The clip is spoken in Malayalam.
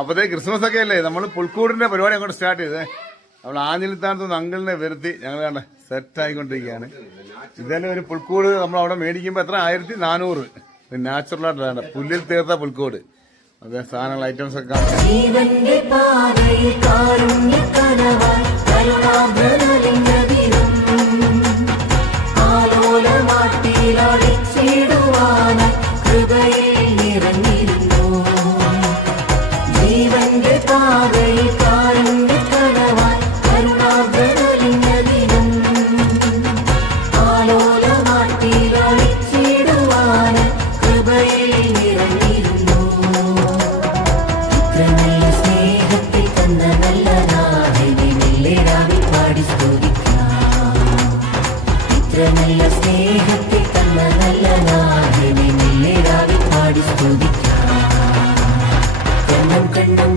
അപ്പത്തേ ക്രിസ്മസ് ഒക്കെ അല്ലേ, നമ്മൾ പുൽക്കൂടിന്റെ പരിപാടി അങ്ങോട്ട് സ്റ്റാർട്ട് ചെയ്തേ. നമ്മൾ ആഞ്ഞിലിത്താനത്തുനിന്ന് അങ്കിളിനെ വരുത്തി ഞങ്ങൾ കണ്ട സെറ്റ് ആയിക്കൊണ്ടിരിക്കുകയാണ്. ഇതന്നെ ഒരു പുൽക്കൂട് നമ്മൾ അവിടെ മേടിക്കുമ്പോൾ എത്ര 1400 നാച്ചുറലായിട്ടാണ് പുല്ലിൽ തീർത്ത പുൽക്കൂട്. അതെ സാധനങ്ങൾ ഐറ്റംസ് ഒക്കെ കാണാം. നല്ല സ്നേഹത്തെ തന്ന നല്ല നാടിനെ പാടി സ്തുതിക്കാം. കണ്ണും കണ്ണും